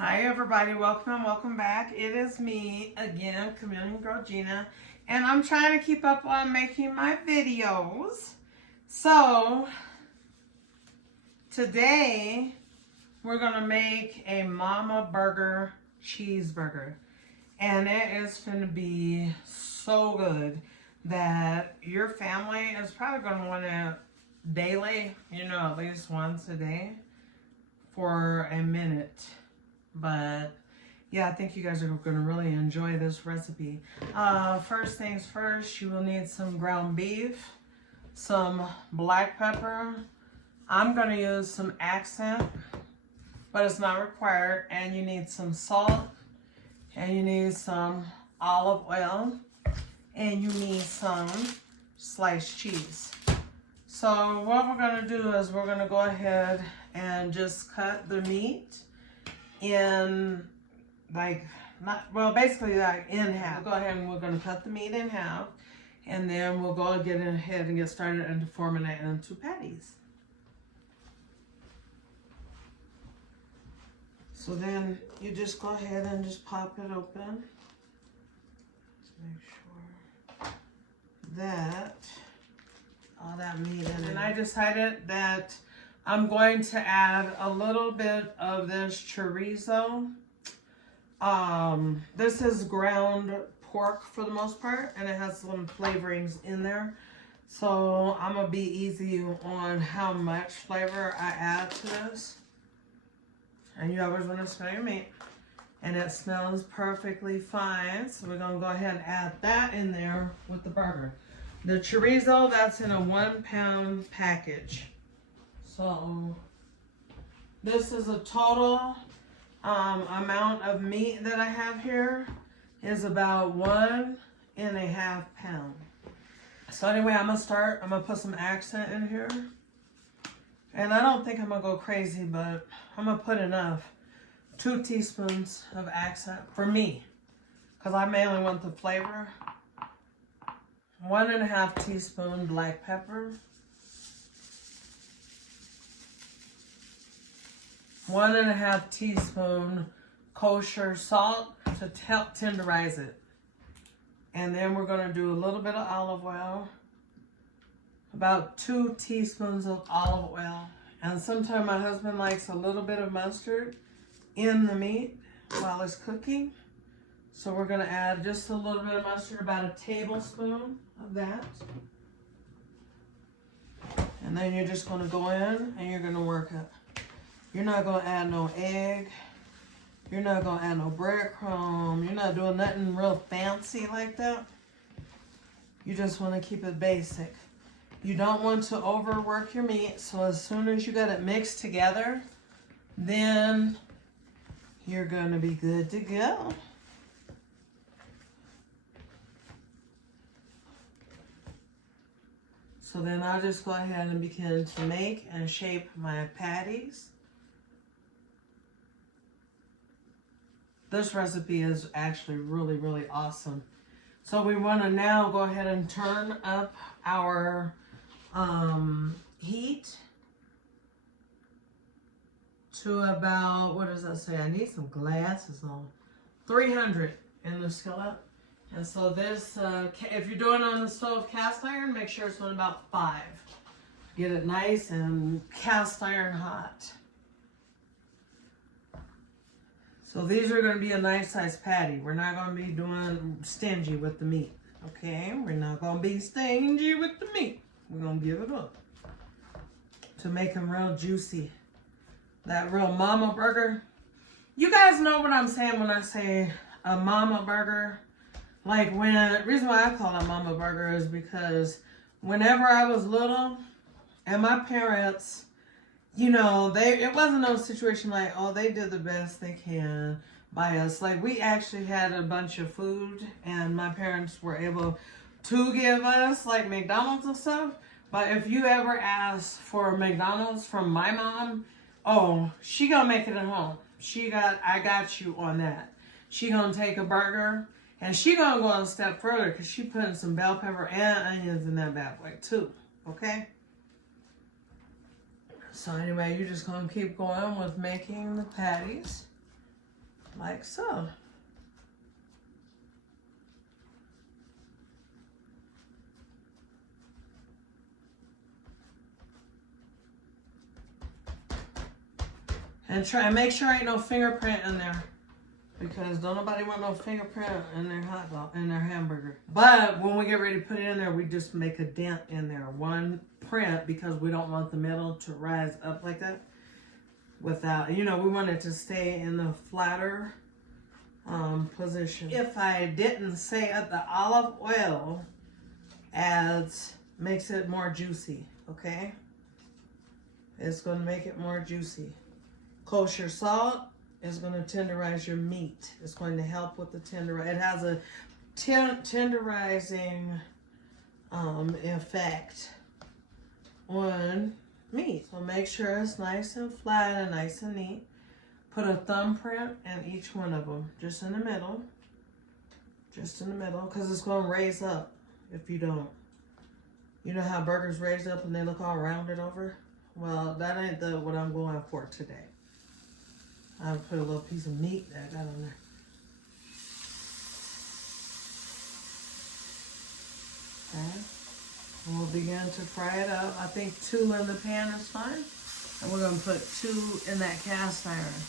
Hi everybody, welcome and welcome back. It is me again, Chameleon Girl Gina, and I'm trying to keep up on making my videos. So today we're gonna make a mama burger cheeseburger, and it is gonna be so good that your family is probably gonna want it daily, at least once a day for a minute. But yeah, I think you guys are going to really enjoy this recipe. First things first, you will need some ground beef, some black pepper. I'm going to use some accent, but it's not required. And you need some salt, and you need some olive oil, and you need some sliced cheese. So what we're going to do is we're going to go ahead and just cut the meat in basically in half. We'll go ahead and we're going to cut the meat in half, and then we'll go ahead and get started into forming it into patties. So then you just go ahead and just pop it open. Just make sure that all that meat in it. And I decided that I'm going to add a little bit of this chorizo. This is ground pork for the most part, and it has some flavorings in there. So I'm going to be easy on how much flavor I add to this. And you always want to smell your meat. And it smells perfectly fine. So we're going to go ahead and add that in there with the burger. The chorizo, that's in a 1 pound package. So this is a total amount of meat that I have here is about 1.5 pounds. So anyway, I'm gonna put some accent in here. And I don't think I'm gonna go crazy, but I'm gonna put enough. 2 teaspoons of accent for me, because I mainly want the flavor. 1.5 teaspoon black pepper. 1.5 teaspoon kosher salt to help tenderize it. And then we're going to do a little bit of olive oil. About 2 teaspoons of olive oil. And sometimes my husband likes a little bit of mustard in the meat while it's cooking. So we're going to add just a little bit of mustard, about a tablespoon of that. And then you're just going to go in and you're going to work it. You're not going to add no egg. You're not going to add no breadcrumb. You're not doing nothing real fancy like that. You just want to keep it basic. You don't want to overwork your meat. So as soon as you got it mixed together, then you're going to be good to go. So then I'll just go ahead and begin to make and shape my patties. This recipe is actually really, really awesome. So we want to now go ahead and turn up our heat to about, what does that say? I need some glasses on. 300 in the skillet. And so this, if you're doing it on the stove cast iron, make sure it's on about 5. Get it nice and cast iron hot. So these are going to be a nice size patty. We're not going to be doing stingy with the meat. Okay? We're not going to be stingy with the meat. We're going to give it up to make them real juicy. That real mama burger. You guys know what I'm saying when I say a mama burger. Like the reason why I call it mama burger is because whenever I was little and my parents, it wasn't no situation like, oh, they did the best they can by us. Like, we actually had a bunch of food, and my parents were able to give us, like, McDonald's and stuff. But if you ever ask for McDonald's from my mom, oh, she gonna make it at home. I got you on that. She gonna take a burger, and she gonna go a step further, because she putting some bell pepper and onions in that bad boy, too. Okay? So anyway, you're just going to keep going with making the patties. like so. And make sure ain't no fingerprint in there, because don't nobody want no fingerprint in their hot dog, in their hamburger. But when we get ready to put it in there, we just make a dent in there, one print, because we don't want the middle to rise up like that. Without, you know, we want it to stay in the flatter position. If I didn't say it, the olive oil makes it more juicy. Okay, it's going to make it more juicy. Kosher salt is going to tenderize your meat. It's going to help with the it has a tenderizing effect on meat. So make sure it's nice and flat and nice and neat. Put a thumbprint in each one of them, just in the middle. Just in the middle, because it's going to raise up if you don't. You know how burgers raise up and they look all rounded over? Well, that ain't what I'm going for today. I'll put a little piece of meat that I got on there. Okay. And we'll begin to fry it up. I think 2 in the pan is fine. And we're going to put 2 in that cast iron.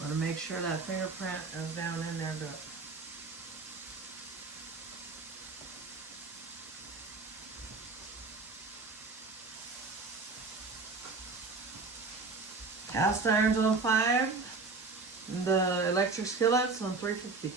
Want to make sure that fingerprint is down in there good. Cast irons on 5. The electric skillets on 350.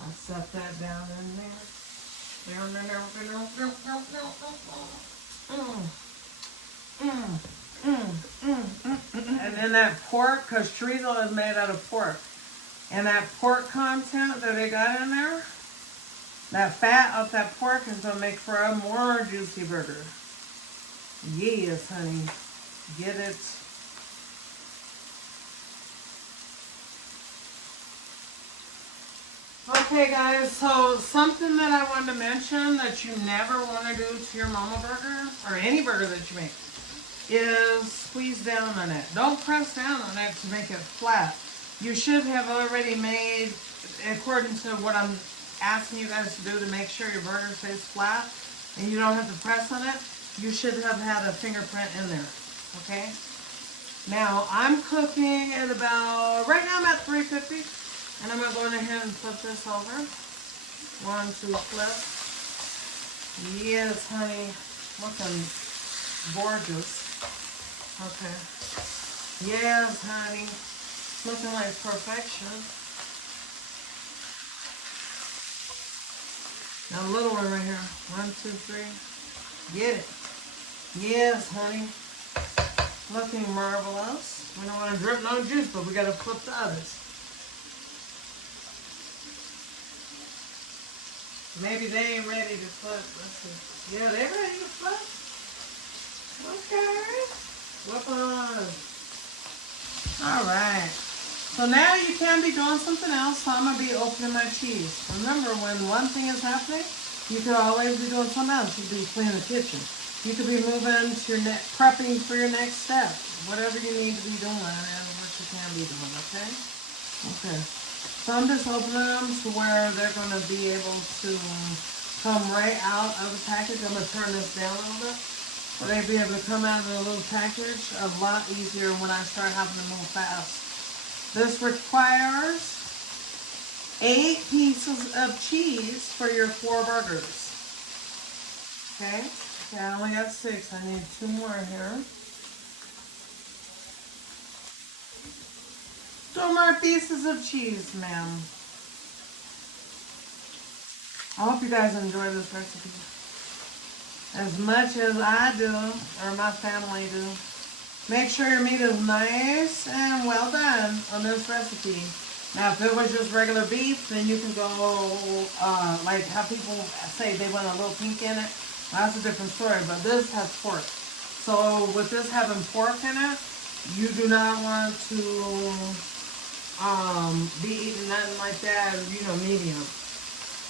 I'll set that down in there. Down in there. And then that pork, because chorizo is made out of pork. And that pork content that they got in there, that fat of that pork is going to make for a more juicy burger. Yes, honey. Get it. Okay, guys, so something that I wanted to mention that you never want to do to your mama burger, or any burger that you make, is squeeze down on it. Don't press down on it to make it flat. You should have already made, according to what I'm asking you guys to do to make sure your burger stays flat and you don't have to press on it, you should have had a fingerprint in there, okay? Now, I'm cooking at about, right now I'm at 350, and I'm going to go ahead and flip this over. 1, 2, flip. Yes, honey, looking gorgeous. Okay. Yes, honey. Looking like perfection. Now a little one right here. 1, 2, 3. Get it. Yes, honey. Looking marvelous. We don't want to drip no juice, but we got to flip the others. Maybe they ain't ready to flip. Let's see. Yeah, they ready to flip. Okay. Flip on. Alright. So now you can be doing something else. So I'm going to be opening my cheese. Remember, when one thing is happening, you could always be doing something else. You could be cleaning the kitchen. You could be moving to your prepping for your next step. Whatever you need to be doing and what you can be doing, okay? Okay. So I'm just opening them to where they're going to be able to come right out of the package. I'm going to turn this down a little bit. So they'll be able to come out of the little package a lot easier when I start having to move fast. This requires 8 pieces of cheese for your 4 burgers. Okay? Okay, I only got 6. I need 2 more here. 2 more pieces of cheese, ma'am. I hope you guys enjoy this recipe as much as I do, or my family do. Make sure your meat is nice and well done on this recipe. Now, if it was just regular beef, then you can go, like how people say they want a little pink in it. That's a different story, but this has pork. So with this having pork in it, you do not want to be eating nothing like that, you know, medium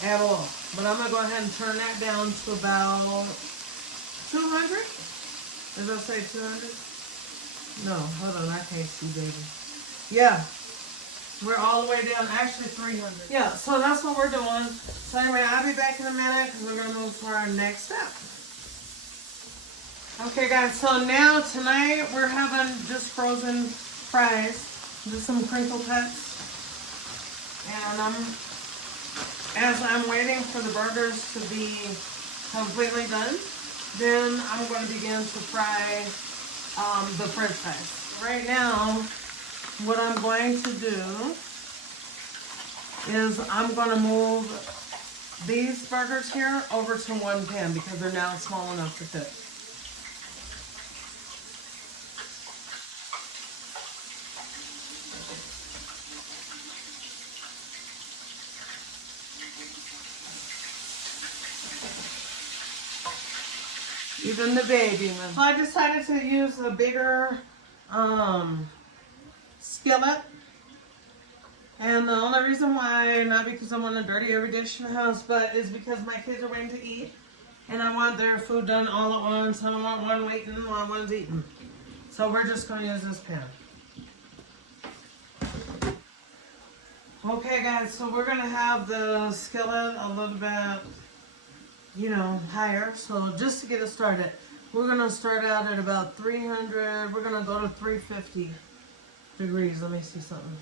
at all. But I'm going to go ahead and turn that down to about 200. Does that say 200? No, hold on, I can't see, baby. Yeah, we're all the way down, actually 300. Yeah, so that's what we're doing. So anyway, I'll be back in a minute because we're going to move to our next step. Okay guys, so now tonight we're having just frozen fries, just some crinkle cuts. And as I'm waiting for the burgers to be completely done, then I'm going to begin to fry the french fries. Right now, what I'm going to do is I'm going to move these burgers here over to one pan because they're now small enough to fit. Even the baby one. So I decided to use a bigger skillet. And the only reason why, not because I want to dirty every dish in the house, but is because my kids are waiting to eat. And I want their food done all at once. I don't want one waiting while one's eating. So we're just going to use this pan. Okay guys, so we're going to have the skillet a little bit, you know, higher. So just to get it started, we're going to start out at about 300. We're going to go to 350 degrees. Let me see something.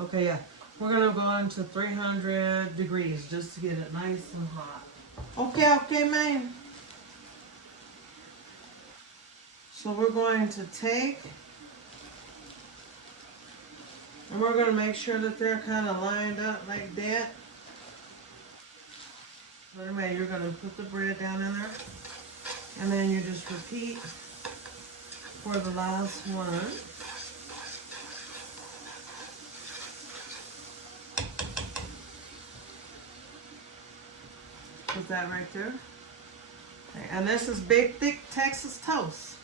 Okay, yeah. We're going to go into 300 degrees just to get it nice and hot. Okay, man. So we're going to take, and we're going to make sure that they're kind of lined up like that. So anyway, you're going to put the bread down in there, and then you just repeat for the last one. Put that right there. Okay, and this is big, thick Texas toast,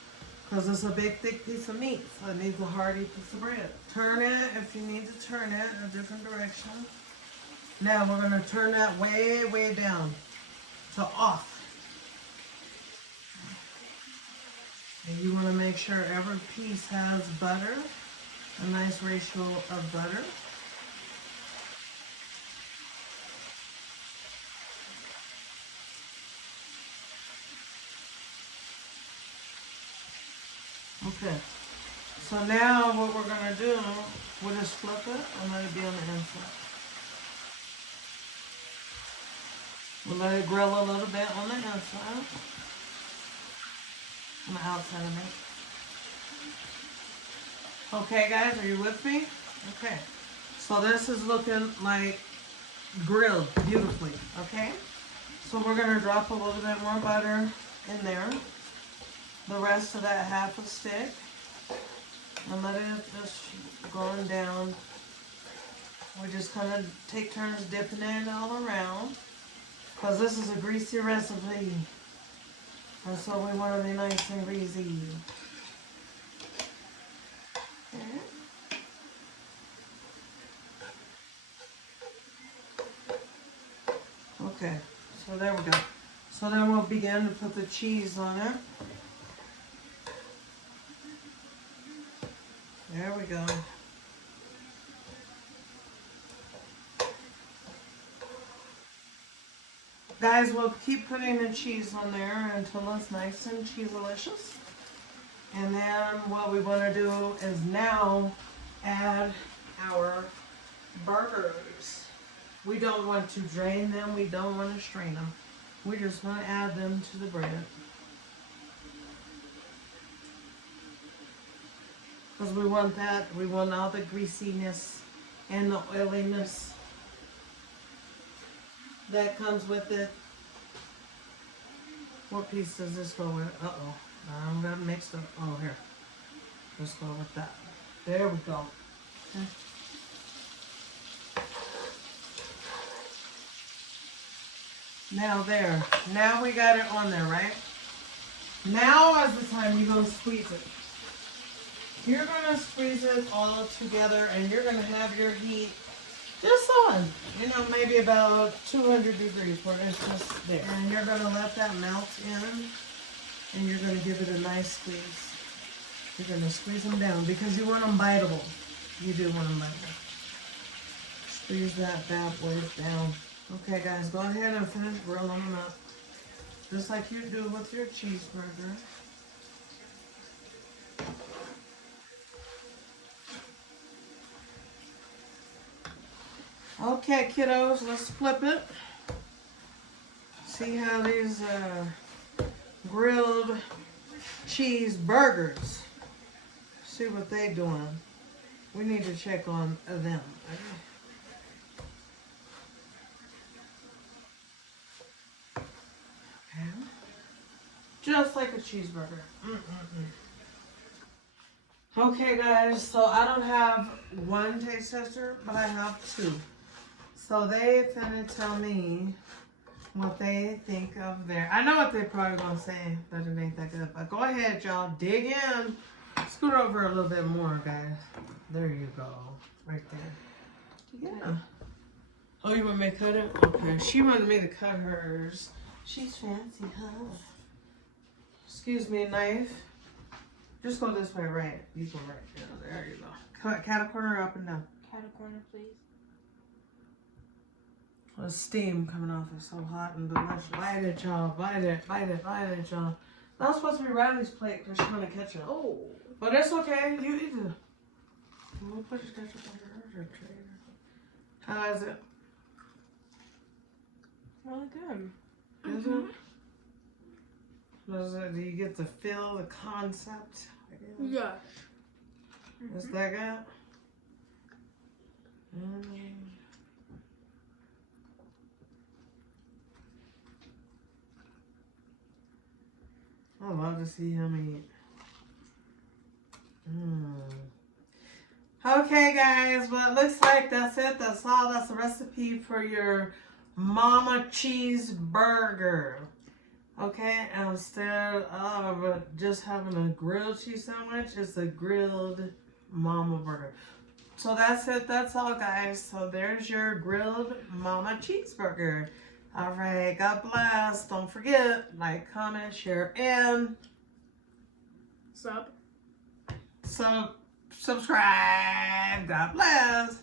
because it's a big, thick piece of meat, so it needs a hearty piece of bread. Turn it if you need to turn it in a different direction. Now we're going to turn that way, way down to off. And you want to make sure every piece has butter, a nice ratio of butter. Okay, so now what we're going to do, we'll just flip it and let it be on the inside. We'll let it grill a little bit on the inside, on the outside of it. Okay guys, are you with me? Okay, so this is looking like grilled beautifully, okay? So we're going to drop a little bit more butter in there. The rest of that half a stick, and let it just go on down. We just kind of take turns dipping it all around, because this is a greasy recipe, and so we want to be nice and greasy. Okay, so there we go. So then we'll begin to put the cheese on it. There we go. Guys, we'll keep putting the cheese on there until it's nice and cheese-alicious. And then what we want to do is now add our burgers. We don't want to drain them. We don't want to strain them. We just want to add them to the bread. Because we want that, we want all the greasiness and the oiliness that comes with it. What piece does this go with? Uh-oh, I'm gonna mix them. Oh, here. Let's go with that. There we go. Okay. Now there. Now we got it on there, right? Now is the time you're gonna squeeze it. You're going to squeeze it all together and you're going to have your heat just on, you know, maybe about 200 degrees where it's just there. And you're going to let that melt in and you're going to give it a nice squeeze. You're going to squeeze them down because you want them biteable. You do want them biteable. Squeeze that bad boy down. Okay, guys, go ahead and finish grilling them up. Just like you do with your cheeseburger. Okay, kiddos, let's flip it. See how these grilled cheeseburgers, see what they doing. We need to check on them. Okay. Just like a cheeseburger. Okay, guys, so I don't have one taste tester, but I have two. So they finna tell me what they think of their. I know what they're probably gonna say, that it ain't that good. But go ahead, y'all, dig in. Scoot over a little bit more, guys. There you go, right there. Yeah. Oh, you want me to cut it? Okay. She wanted me to cut hers. She's fancy, huh? Excuse me, knife. Just go this way, right? You go right. Yeah, there you go. Cut cat a corner up and down. Cat a corner, please. The steam coming off is so hot and delicious. Bite it, y'all. Bite it, bite it, bite it, y'all. That's supposed to be Riley's plate because she's going to catch it. Oh. But it's okay. You eat it. We'll put your ketchup on your tray. How is it? Really good. Is it? Does it? Do you get to feel the concept? Yeah. Is that good? I love to see him eat. Okay, guys, well, it looks like that's it. That's all. That's the recipe for your mama cheeseburger. Okay, instead of just having a grilled cheese sandwich, it's a grilled mama burger. So that's it. That's all, guys. So there's your grilled mama cheeseburger. All right. God bless. Don't forget, like, comment, share, and subscribe. God bless.